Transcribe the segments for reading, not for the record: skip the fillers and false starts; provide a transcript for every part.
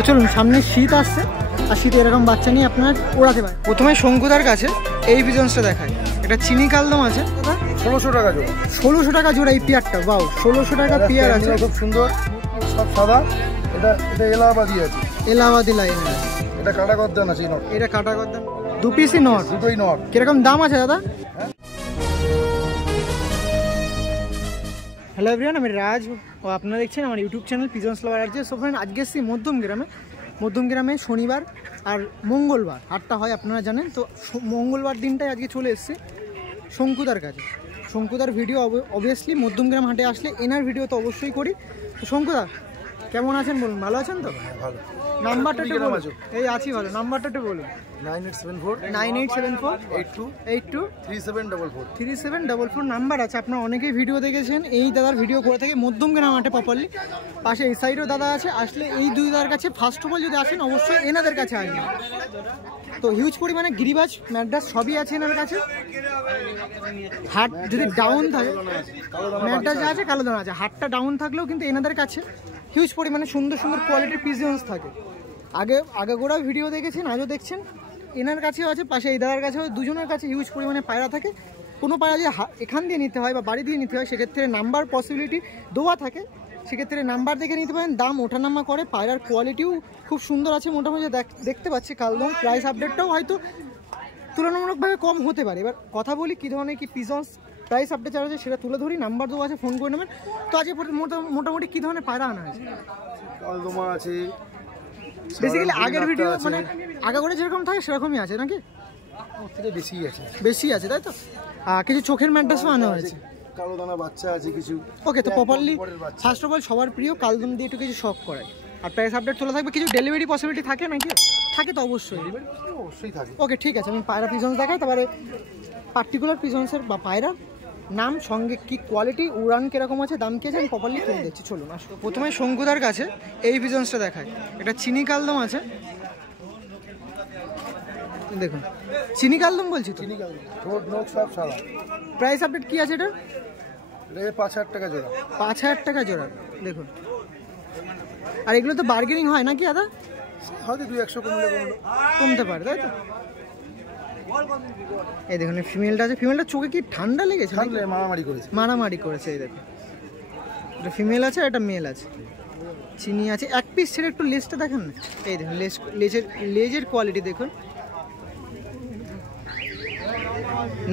তো চলুন, সামনে শীত আসছে আর শীতে এরকম বাচ্চা নিয়ে আপনার ওড়াতে পারে। প্রথমে শঙ্কুদার কাছে এই পিজন্সটা দেখায়। এটা চিনি কালদম আছে দাদা, 1600 টাকা জোড়া। 1600 টাকা জোড়া এই পেয়ারটা। বাউ, 1600 টাকা পেয়ার আছে, খুব সুন্দর, সব সাদা। এটা এলাহাবাদি আছে, এলাহাবাদি লাইন। এটা কাটা গদ্দান আছে, নট। এটা কাটা গদ্দান, দু পিসই নট, দুটোই নট। কিরকম দাম আছে দাদা? হ্যালো এভরিওয়ান, আমি রাজ ও আপনারা দেখছেন আমার ইউটিউব চ্যানেল পিজন্স লাভার আরজে। সো ফ্রেন্ড, আজকে এসেছি মধ্যমগ্রামে শনিবার আর মঙ্গলবার হাটটা হয়, আপনারা জানেন। তো মঙ্গলবার দিনটাই আজকে চলে এসেছি শঙ্কুদার কাছে। শঙ্কুদার ভিডিও অবভিয়াসলি মধ্যমগ্রাম হাটে আসলে এনার ভিডিও তো অবশ্যই করি। তো শঙ্কুদা কেমন আছেন বলুন? ভালো আছেন তো? ভালো। নাম্বারটা একটু বলুন। এই আছি ভালো, নাম্বারটা একটু বলুন। 9874 82 3744 নাম্বার আছে। আপনারা অনেকেই ভিডিও দেখেছেন, এই দাদার ভিডিও করে থাকে মধ্যমগ্রাম হাটে প্রপারলি। পাশে এই সাইডেও দাদা আছে। আসলে এই দুই দাদার কাছে ফার্স্ট অফ অল যদি আসেন অবশ্যই এনাদের কাছে আসবেন। তো হিউজ পরিমাণে গিরিবাজ ম্যাড্রাস সবই আছে এনার কাছে। হাট যদি ডাউন থাকে, ম্যাড্রাস যা আছে কালোদানা আছে, হাটটা ডাউন থাকলেও কিন্তু এনাদের কাছে হিউজ পরিমাণে সুন্দর সুন্দর কোয়ালিটির পিজন্স থাকে। আগে ভিডিও দেখেছেন, আজও দেখছেন, এনার কাছেও আছে। পাশে এই দাদার কাছেও, দুজনের কাছে হিউজ পরিমাণে পায়রা থাকে। কোনো পায়রা যে এখান দিয়ে নিতে হয় বা বাড়ি দিয়ে নিতে হয়, সেক্ষেত্রে নাম্বার পসিবিলিটি দেওয়া থাকে, সেক্ষেত্রে নাম্বার দেখে নিতে পারেন। দাম ওঠানামা করে, পায়রার কোয়ালিটিও খুব সুন্দর আছে মোটামুটি দেখতে পাচ্ছি। কালদম প্রাইস আপডেটটাও হয়তো তুলনামূলকভাবে কম হতে পারে। এবার কথা বলি কী ধরনের কি পিজন্স প্রাইস আপডেট আছে সেটা তুলে ধরি। নাম্বার দেওয়া আছে, ফোন করে নেবেন। তো আজকে মোটামুটি কী ধরনের পায়রা আনা হয়েছে? কালদমা আছে বেসিক্যালি আগের ভিডিও মানে আগে করে যেরকম থাকে সেরকমই আছে নাকি? বেশি আছে তাই তো। কিছু চোখের ম্যাড্রাসও আনা হয়েছে, কালোদানা বাচ্চা আছে কিছু। ওকে, তো প্রপারলি ফার্স্ট অফ অল সবার প্রিয় কালদম দিয়ে একটু কিছু শখ করায়। আর প্রাইস আপডেট চলে থাকবে। কিছু ডেলিভারি পসিবিলিটি থাকে নাকি? থাকে তো অবশ্যই, অবশ্যই থাকে। ওকে ঠিক আছে, আমি পায়রা পিজন্স দেখাই, তারপরে পার্টিকুলার পিজন্সের বা পায়রা নাম, সঙ্গে কি কোয়ালিটি, উড়ান কিরকম আছে, দাম কি আছে, আমি প্রপারলি করে দিচ্ছি। চলুন আসো। প্রথমে শঙ্কুদার কাছে এই পিজন্সটা দেখায়। এটা চিনি কালদম আছে, দেখুন চিনি কালদম বলছি তো। প্রাইস আপডেট কি আছে? এটা 5000 টাকা জোড়া। 5000 টাকা জোড়া, দেখুন। আর এগুলো তো বার্গেনিং হয় নাকি দাদা? হয়তো 2-100 কমতে পারে তাই তো। এই দেখুন ফিমেলটা আছে। ফিমেলটা চোখে কি ঠান্ডা লেগেছে? মারামারি করেছে। এই দেখুন, এটা ফিমেল আছে, এটা মেল আছে। চিনি আছে। এক পিস ছেড়ে একটু লেজটা দেখেন না। এই দেখুন লেজের কোয়ালিটি দেখুন।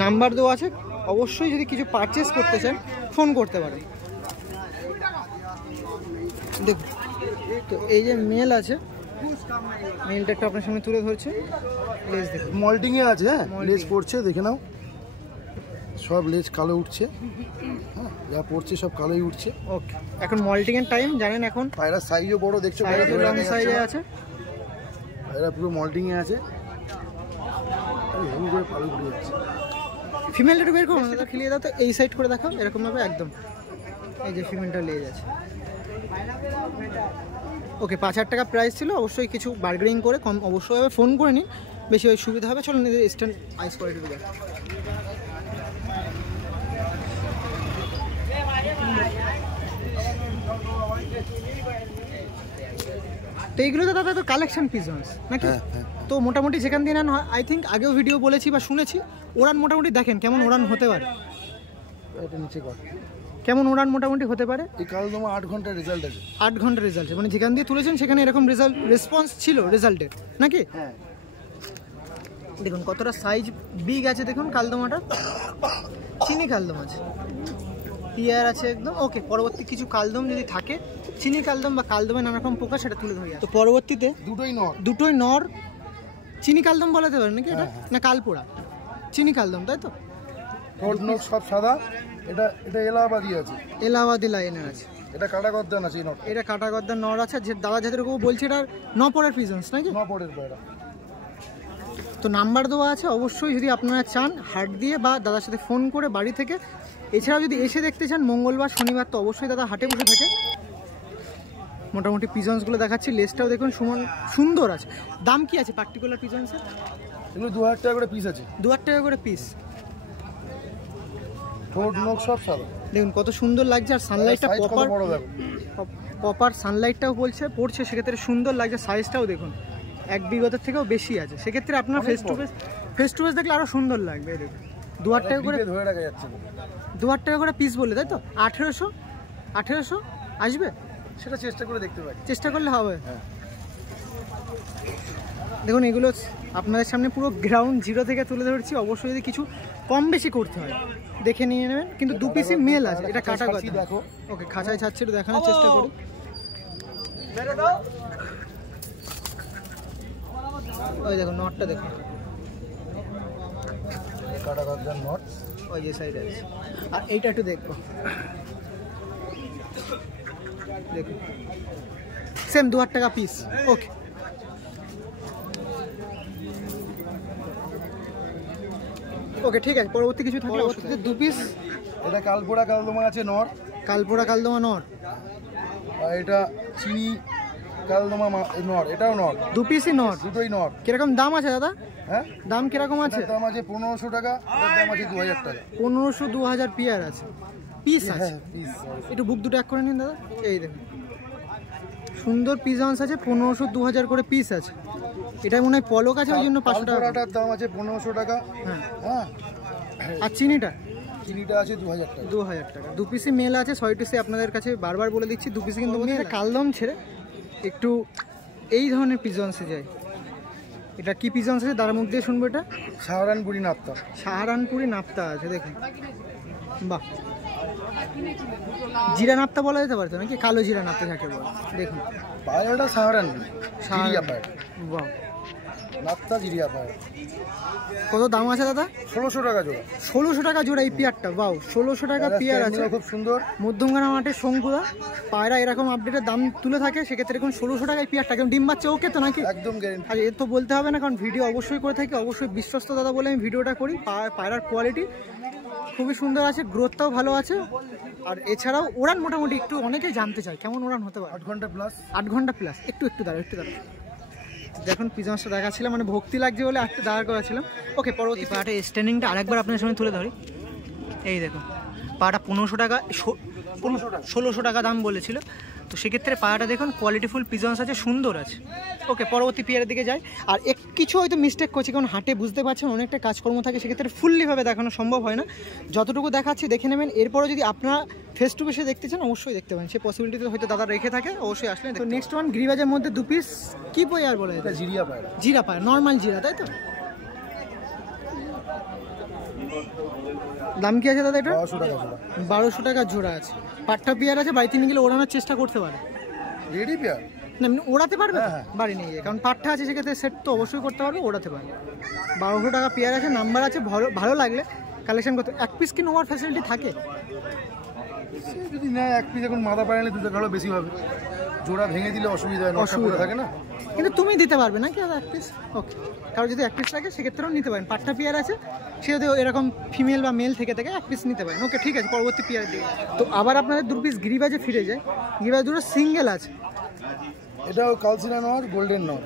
নাম্বার দেওয়া আছে, অবশ্যই যদি কিছু পারচেস করতে চান ফোন করতে পারেন। দেখুন, তো এই যে মেল আছে, মেলটা একটু আপনার সামনে তুলে ধরছে। লেজ দেখুন, মল্টিং এ আছে। হ্যাঁ, লেজ পড়ছে, দেখে নাও, সব লেজ কালো উঠছে। হ্যাঁ, যা পড়ছে সব কালোই উঠছে। ওকে, এখন মল্টিং এর টাইম জানেন। এখন পায়রা সাইজও বড়, দেখছো লং সাইজে আছে। পায়রা পুরো মল্টিং এ আছে। ফিমেলটা একটু বের করো, খেলিয়ে দাও তো, এই সাইড করে দেখাও এরকম ভাবে একদম। এই যে ফিমেলটা লেজ আছে। ওকে, 5000 টাকা প্রাইস ছিল। অবশ্যই কিছু বার্গেনিং করে কম অবশ্যই হবে, ফোন করে নিন, বেশি ওই সুবিধা হবে। চলুন স্ট্যান্ড আইস কোয়ালিটি দেখ। তো এইগুলো তো দাদা তো কালেকশন পিজন্স নাকি? তো মোটামুটি যেখান দিয়ে নেন, আই থিঙ্ক আগেও ভিডিও বলেছি বা শুনেছি, ওড়ান মোটামুটি দেখেন কেমন ওড়ান হতে পারে। এটা নিচে কর, কেমন উড়ান মোটামুটি হতে পারে? এই কালদমা 8 ঘন্টা রেজাল্ট আছে। 8 ঘন্টা রেজাল্ট, মানে যেখান দিয়ে তুলেছেন সেখানে এরকম রেসপন্স ছিল রেজাল্টের নাকি? হ্যাঁ, দেখুন কতটা সাইজ বিগ আছে, দেখুন কালদমাটা। চিনি কালদম আছে, টিয়ার আছে একদম। ওকে, পরবর্তী কিছু কালদম যদি থাকে, চিনি কালদম বা কালদমে নানা রকম পোকা, সেটা তুলে ধরি। তো পরবর্তীতে দুটোই নর চিনি কালদম বলাতে পারেন নাকি? এটা না কালপোড়া চিনি কালদম তাই তো? সব সাদা। এটা এলাহাবাদি আছে, এলাহাবাদি লাইনের আছে। এটা কাটা গদ্দান আছে, নট। এটা কাটা গদ্দার নর আছে। যে দাদা যেরকম বলছে এটা নপরের পিজন্স নাকি? নপরের পায়রা। তো নাম্বার দেওয়া আছে, অবশ্যই যদি আপনারা চান হাট দিয়ে বা দাদার সাথে ফোন করে বাড়ি থেকে। এছাড়াও যদি এসে দেখতে চান মঙ্গলবার শনিবার, তো অবশ্যই দাদা হাটে বসে থাকে। মোটামুটি পিজন্সগুলো দেখাচ্ছি। লেজটাও দেখুন সুন্দর আছে। দাম কি আছে পার্টিকুলার পিজন্সের? এগুলো 2000 টাকা করে পিস আছে। 2000 টাকা করে পিস। ঠোঁট নখ সব সাদা, দেখুন কত সুন্দর লাগছে। আর সানলাইটটা প্রপার সানলাইটটাও পড়ছে সেক্ষেত্রে সুন্দর লাগছে। সাইজটাও দেখুন 1 বিঘতের থেকেও বেশি আছে, সেক্ষেত্রে আপনার ফেস টু ফেস দেখলে আরও সুন্দর লাগবে। এই দেখুন 2000 টাকা করে ধরে রাখা যাচ্ছে, 2000 টাকা করে পিস বললে, তাই তো? 1800 আসবে, সেটা চেষ্টা করে দেখতে পারি, চেষ্টা করলে হবে। দেখুন এগুলো আপনাদের সামনে পুরো গ্রাউন্ড জিরো থেকে তুলে ধরছি। অবশ্যই যদি কিছু কম বেশি করতে হয় দেখে নিয়ে নেবেন, কিন্তু 2 পিসই মেল আছে, এটা কাটা কথা। দেখো ওকে, খাঁচায় ছাড়ছে, একটু দেখানোর চেষ্টা করি। ওই দেখুন নটটা দেখুন, কাটা গর্জন নট ওই যে সাইডে আছে। আর এইটা একটু দেখবো, দেখুন সেম 2000 টাকা পিস। ওকে, ওকে ঠিক আছে। পরবর্তী কিছু থাকলে 2 পিস। এটা কালপোড়া কালদমা আছে নট, কালপোড়া কালদমা নট। আর এটা চিনি কালদমা নট, এটাও নট। 2 পিসই নট, দুটোই নট। কিরকম দাম আছে দাদা? হ্যাঁ, দাম কিরকম আছে? দাম আছে 1500 টাকা, এটার দাম আছে 2000 টাকা। 1500-2000 পিয়ার আছে, পিস আছে। পিস একটু বুক দুটো এক করে নিন দাদা। এই দেখুন সুন্দর পিজান্স আছে, 1500-2000 করে পিস আছে। এটা মনে হয় পলক আছে, ওই জন্য 500 টাকা। কালপোড়াটার দাম আছে 1500 টাকা। হ্যাঁ, হ্যাঁ, আর চিনিটা আছে 2000 টাকা। 2000 টাকা। 2 পিসই মেল আছে। সরি টু সে, আপনাদের কাছে বারবার বলে দিচ্ছি 2 পিসই কিন্তু মেল। কালদম ছেড়ে একটু এই ধরনের পিজন্সে যায়। এটা কি পিজন্স আছে তার মুখ দিয়ে শুনবো। এটা সাহারানপুরি নাপ্তা। সাহারানপুরি নাপ্তা আছে, দেখুন বাহ। জিরা নাপ্তা বলা যেতে পারতো নাকি? কালো জিরা নাপ্তা যাকে বলে। দেখুন পায়রাটা সাহারানপুরি জিরিয়া পায়রা। বাহ, নাপ্তা জিরিয়া পায়রা। কত দাম আছে দাদা? 1600 টাকা জোড়া। 1600 টাকা জোড়া এই পেয়ারটা। বাহ, 1600 টাকা পেয়ার আছে, খুব সুন্দর। মধ্যমগ্রাম মাঠে শঙ্কুদা পায়রা এরকম আপডেটের দাম তুলে থাকে, সেক্ষেত্রে দেখুন 1600 টাকায় পেয়ারটা। কেমন ডিম বাচ্চা ওকে তো নাকি? একদম গ্যারান্টি। আর এ তো বলতে হবে না, কারণ ভিডিও অবশ্যই করে থাকি, অবশ্যই বিশ্বস্ত দাদা বলে আমি ভিডিওটা করি। পায়রার কোয়ালিটি খুবই সুন্দর আছে, গ্রোথটাও ভালো আছে। আর এছাড়াও ওড়ান মোটামুটি একটু অনেকেই জানতে চায় কেমন ওড়ান হতে পারে। 8 ঘন্টা প্লাস। 8 ঘন্টা প্লাস। একটু দাঁড়াও, দেখুন পিজনসটা দেখাচ্ছিলাম, মানে ভক্তি লাগছে বলে একটু দাঁড় করেছিলাম। ওকে, পরবর্তী পাটা স্ট্যান্ডিংটা আরেকবার আপনার সামনে তুলে ধরি। এই দেখুন পাটা 1500 টাকা, 1600 টাকা দাম বলেছিল। তো সেক্ষেত্রে পায়াটা দেখুন কোয়ালিটিফুল পিজন্স আছে, সুন্দর আছে। ওকে, পরবর্তী পেয়ারের দিকে যাই। আর কিছু হয়তো মিস্টেক করছি, কারণ হাটে বুঝতে পারছেন অনেকটা কাজকর্ম থাকে, সেক্ষেত্রে ফুললিভাবে দেখানো সম্ভব হয় না। যতটুকু দেখাচ্ছি দেখে নেবেন। এরপরও যদি আপনারা ফেস টু ফেসে দেখতে চান অবশ্যই দেখতে পারেন, সে পসিবিলিটি হয়তো দাদা রেখে থাকে, অবশ্যই আসলে। তো নেক্সট ওয়ান গিরিবাজের মধ্যে 2 পিস কি পেয়ার বলে? এটা জিরিয়া পায়রা। জিরা পায়রা, নর্মাল জিরা, তাই তো? দাম কি আছে দাদা এটা? 1200 টাকা জোড়া। 1200 টাকা জোড়া আছে। পাট্টা পেয়ার আছে, বাড়িতে নিয়ে গেলে ওড়ানোর চেষ্টা করতে পারে। রেডি পেয়ার না, ওড়াতে পারবে হ্যাঁ। বাড়ি নিয়ে গিয়ে, কারণ পাট্টা আছে, সেক্ষেত্রে সেট তো অবশ্যই করতে পারবে, ওড়াতে পারবে। 1200 টাকা পেয়ার আছে, নাম্বার আছে, ভালো লাগলে কালেকশন করতে। 1 পিস কি নেওয়ার ফ্যাসিলিটি থাকে? যদি নেয় 1 পিস, এখন মাথা পায়নি 2 টাকা বেশি হবে। জোড়া ভেঙে দিলে অসুবিধা হয়, অসুবিধা থাকে না। কিন্তু তুমি দিতে পারবে না কি 1 পিস? ওকে, কারণ যদি 1 পিস লাগে সেক্ষেত্রেও নিতে পারেন। পাট্টা পেয়ার আছে, সে যদি এরকম ফিমেল বা মেল থেকে 1 পিস নিতে পারেন। ওকে ঠিক আছে, পরবর্তী পেয়ার দিয়ে। তো আবার আপনাদের 2 পিস গিরিবাজে ফিরে যায়। গিরিবাজ দুটো সিঙ্গেল আছে। এটাও কালসিনা নর, গোল্ডেন নর।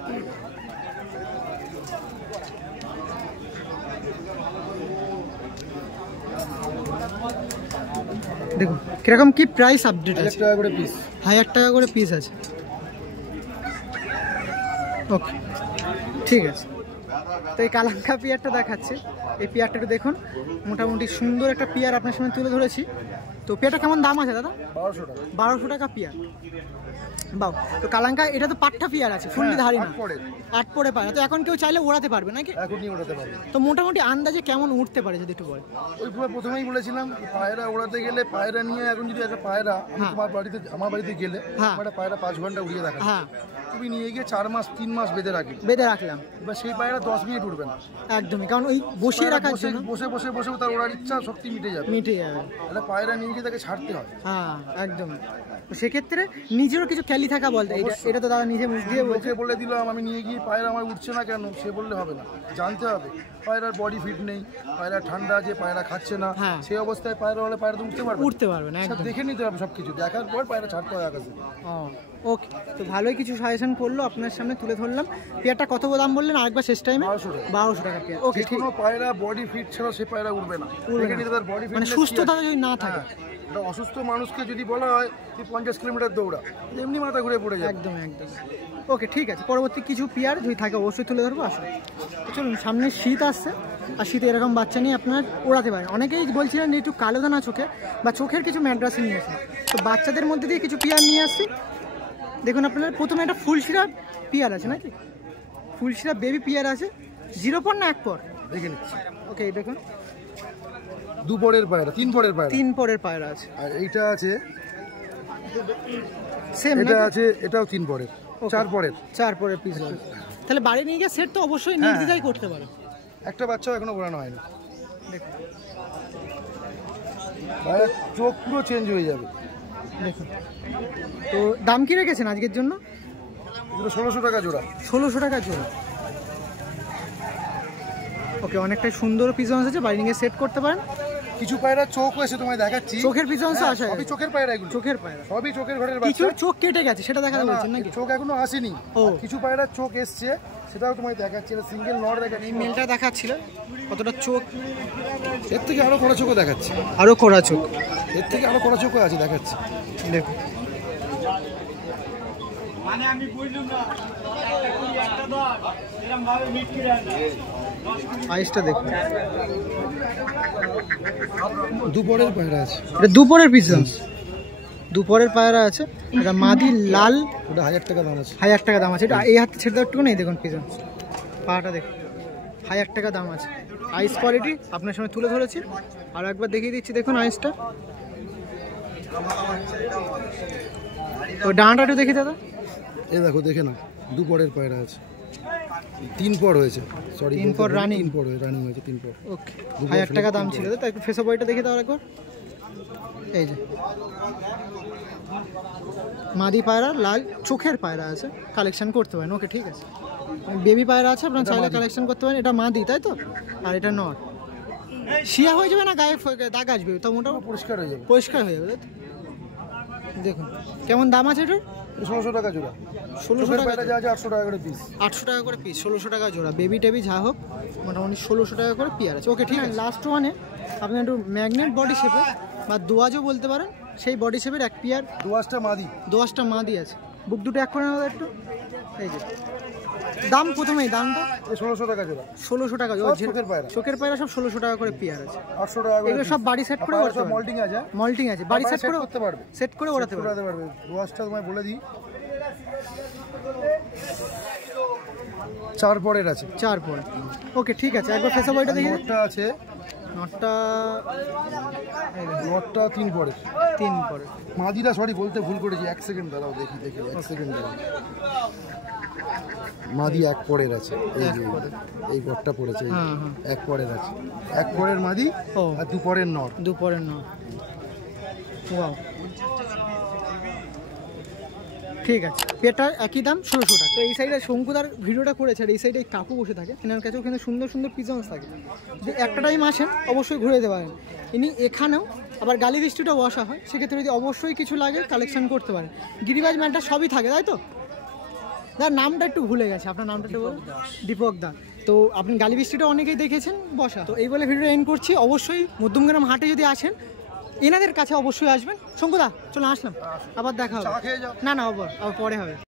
দেখুন কিরকম কি প্রাইস আপডেট আছে। 1000 টাকা করে পিস। 1000 টাকা করে পিস আছে। ওকে ঠিক আছে। তো এই কালাঙ্কা পেয়ারটা দেখাচ্ছে, এই পেয়ারটা একটু দেখুন, মোটামুটি সুন্দর একটা পেয়ার আপনার সামনে তুলে ধরেছি। তো পেয়ারটা কেমন দাম আছে দাদা? 1200 টাকা। 1200 টাকা পেয়ার। বাহ, তো কালাঙ্কা এটা তো পাট্টা পেয়ার আছে, ফুললি ধারি না, 8 পরে পায়। তো এখন কেউ চাইলে ওড়াতে পারবে নাকি? এখনই ওড়াতে পারবে। তো মোটামুটি আন্দাজে কেমন উঠতে পারে যদি একটু বলেন? ওই প্রথমেই বলেছিলাম, পায়রা ওড়াতে গেলে পায়রা নিয়ে, এখন যদি একটা পায়রা আমার বাড়িতে গেলে একটা পায়রা 5 ঘন্টা উড়িয়ে দেখা, হ্যাঁ, তুমি নিয়ে গিয়ে 4 মাস 3 মাস বেঁধে রাখলাম, এবার সেই পায়রা 10 মিনিট উঠবে না। একদমই, কারণ ওই বসিয়ে রাখার জন্য বসে তার ওড়ার ইচ্ছা শক্তি মিটে যাবে। তাহলে পায়রা নিয়ে গিয়ে তাকে ছাড়তে হয়। হ্যাঁ একদম। সেক্ষেত্রে নিজেরও কিছু ক্যালি থাকা বলতে, এটা তো দাদা নিজে মুখ দিয়ে ওকে বলে দিলাম আমি নিয়ে গিয়ে পায়রা আমার উঠছে না কেন, সে বললে হবে না, জানতে হবে পায়রার বডি ফিট নেই, পায়রা ঠান্ডা আছে, পায়রা খাচ্ছে না, সেই অবস্থায় পায়রা হলে পায়রা তো উঠতে পারবে না। দেখে নিতে হবে, সবকিছু দেখার পর পায়রা ছাড়তে হয় আকাশে। ওকে, তো ভালোই কিছু সাজেশন করলো, আপনার সামনে তুলে ধরলাম। পেয়ারটা কত দাম বললেন আরেকবার শেষ টাইমে? 1200 টাকা পেয়ার। ওকে, কোনো পায়রা বডি ফিট ছাড়া সে পায়রা উঠবে না, মানে সুস্থ থাকে যদি না থাকে। এটা অসুস্থ মানুষকে যদি বলা হয় তুই 50 কিলোমিটার দৌড়া, এমনি মাথা ঘুরে পড়ে যায়। একদম একদম। ওকে ঠিক আছে, পরবর্তী কিছু পেয়ার যদি থাকে অবশ্যই তুলে ধরবো। আসুন চলুন, সামনে শীত আসছে আর শীতে এরকম বাচ্চা নিয়ে আপনার ওড়াতে পারেন। অনেকেই বলছিলেন যে একটু কালো দানা চোখে বা চোখের কিছু ম্যাড্রাসে নিয়ে আসেন, তো বাচ্চাদের মধ্যে দিয়ে কিছু পেয়ার নিয়ে আসছি। দেখুন আপনার প্রথমে একটা ফুলশিরা পিয়ার আছে নাকি, ফুলশিরা বেবি পিয়ার আছে, 0 পর না 1 পর দেখে নিচ্ছি। ওকে দেখুন 2 পরের পায়রা, 3 পরের পায়রা, 3 পরের পায়রা আছে। আর এইটা আছে সেম, এটা আছে, এটাও 3 পরের, 4 পরের, 4 পরের পিস আছে। তাহলে বাড়ি নিয়ে গিয়ে সেট তো অবশ্যই নির্দ্বিধায় করতে পারো। একটা বাচ্চাও এখনো ওড়ানো হয়নি। দেখুন পায়রা চোখ পুরো চেঞ্জ হয়ে যাবে। দেখুন তো দাম কি রেখেছেন আজকের জন্য? 1600 টাকা জোড়া। 1600 টাকা জোড়া। ওকে, অনেকটাই সুন্দর পিজন্স আছে, বাড়ি নিয়ে সেট করতে পারেন। কিছু পায়রা চোখ হয়েছে, তোমায় দেখাচ্ছি। চোখের পিজন্স আছে, সবই চোখের পায়রা এগুলো, চোখের পায়রা, সবই চোখের ঘরের বাচ্চা। কিছু চোখ কেটে গেছে সেটা দেখাতে বলছেন নাকি? চোখ এখনো আসেনি। কিছু পায়রা চোখ এসছে, সেটাও তোমায় দেখাচ্ছি। এটা সিঙ্গেল নর দেখাচ্ছি, এই মেলটা দেখাচ্ছিল কতটা চোখ, এর থেকে আরো কড়া চোখও দেখাচ্ছি, আরো কড়া চোখ, এর থেকে আরো কড়া চোখও আছে, দেখাচ্ছি। দেখুন মানে আমি বুঝলাম না একটা দাও এরকম ভাবে মিট করে না আইসটা দেখুন। দুপুরের পায়রা আছে, এটা দুপুরের পিজন্স, দুপুরের পায়রা আছে। এটা মাদি লাল, ওটা 1000 টাকা দাম আছে। 1000 টাকা দাম আছে। এটা এই হাতে ছেড়ে দেওয়ার টুকু নেই, দেখুন পিজন্স পাটা দেখুন, 1000 টাকা দাম আছে। আইস কোয়ালিটি আপনার সামনে তুলে ধরেছি, আর একবার দেখিয়ে দিচ্ছি। দেখুন আইসটা, তো ডানাটা একটু দেখি দাদা। এই দেখো, দেখে না, দুপুরের পায়রা আছে, 3 পর হয়েছে, সরি 3 পর রানিং, 3 পর রানিং হয়েছে, 3 পর। ওকে, 1000 টাকা দাম ছিল। তো একটু ফেস বয়টা দেখে দাও একবার। এই যে মাদি পায়রা, লাল চোখের পায়রা আছে, কালেকশন করতে পারেন। ওকে ঠিক আছে, বেবি পায়রা আছে, আপনার চাইলে কালেকশন করতে পারেন। এটা মাদি তাই তো, আর এটা নর। শিয়া হয়ে যাবে না, গায়ে দাগ আসবে তো? মোটামুটি পরিষ্কার হয়ে যাবে, পরিষ্কার হয়ে যাবে। দেখুন কেমন দাম আছে এটার? 1600 টাকা জোড়া। 1600 টাকা যা আছে 800 টাকা করে পিস। 800 টাকা করে পিস, 1600 টাকা জোড়া। বেবি টেবি যা হোক মোটামুটি 1600 টাকা করে পিয়ার আছে। ওকে ঠিক আছে, লাস্ট ওয়ানে আপনি একটু ম্যাগনেট বডি শেপের বা দোয়াজও বলতে পারেন, সেই বডি শেপের এক পিয়ার, দোয়াশটা মাদি, দোয়াশটা মাদি আছে। বুক দুটো এক করে নেওয়া একটু। এই যে দাম, প্রথমেই দামটা 1600 টাকা জোড়া। 1600 টাকা জোড়া। চোখের পায়রা, চোখের পায়রা সব 1600 টাকা করে পিয়ার আছে। 800 টাকা করে। এগুলো সব বাড়ি সেট করে ওড়াতে পারবে। মল্টিং আছে, মল্টিং আছে, বাড়ি সেট করে করতে পারবে, সেট করে ওড়াতে পারবে। দোয়াশটা তোমায় বলে দিই, 4 পরের আছে, 4 পরে। ওকে ঠিক আছে, একবার ফেসা বয়টা দেখি। নটটা আছে, নটটা 3 পরের, 3 পরে। মাদিরা, সরি বলতে ভুল করেছি, 1 সেকেন্ড দাঁড়াও, দেখি 1 সেকেন্ড দাঁড়াও। মাদি 1 পরের আছে, এই গড়টা পড়েছে, 1 পরের আছে, 1 পরের মাদি আর 2 পরের নর, 2 পরের নর। ওয়াও, ঠিক আছে, পেটা একই দাম 1600 টাকা। তো এই সাইডে শঙ্কুদার ভিডিওটা করেছে, আর এই সাইডে কাকু বসে থাকে, এনার কাছেও কিন্তু সুন্দর সুন্দর পিজন্স থাকে। যে একটা টাইম আসেন অবশ্যই ঘুরে যেতে পারেন। ইনি এখানেও আবার গালি বৃষ্টিটা বসা হয়, সেক্ষেত্রে যদি অবশ্যই কিছু লাগে কালেকশন করতে পারেন। গিরিবাজ ম্যানটা সবই থাকে তাই তো? দাদা নামটা একটু ভুলে গেছে, আপনার নামটা একটু বলুন। দীপক দা। তো আপনি গালি বৃষ্টিটা অনেকেই দেখেছেন বসা। তো এই বলে ভিডিও এন্ড করছি। অবশ্যই মধ্যমগ্রাম হাটে যদি আসেন এনাদের কাছে অবশ্যই আসবেন। শঙ্কুদা চলো আসলাম, আবার দেখা হবে। চা খেয়ে যাও। না না, আবার পরে হবে।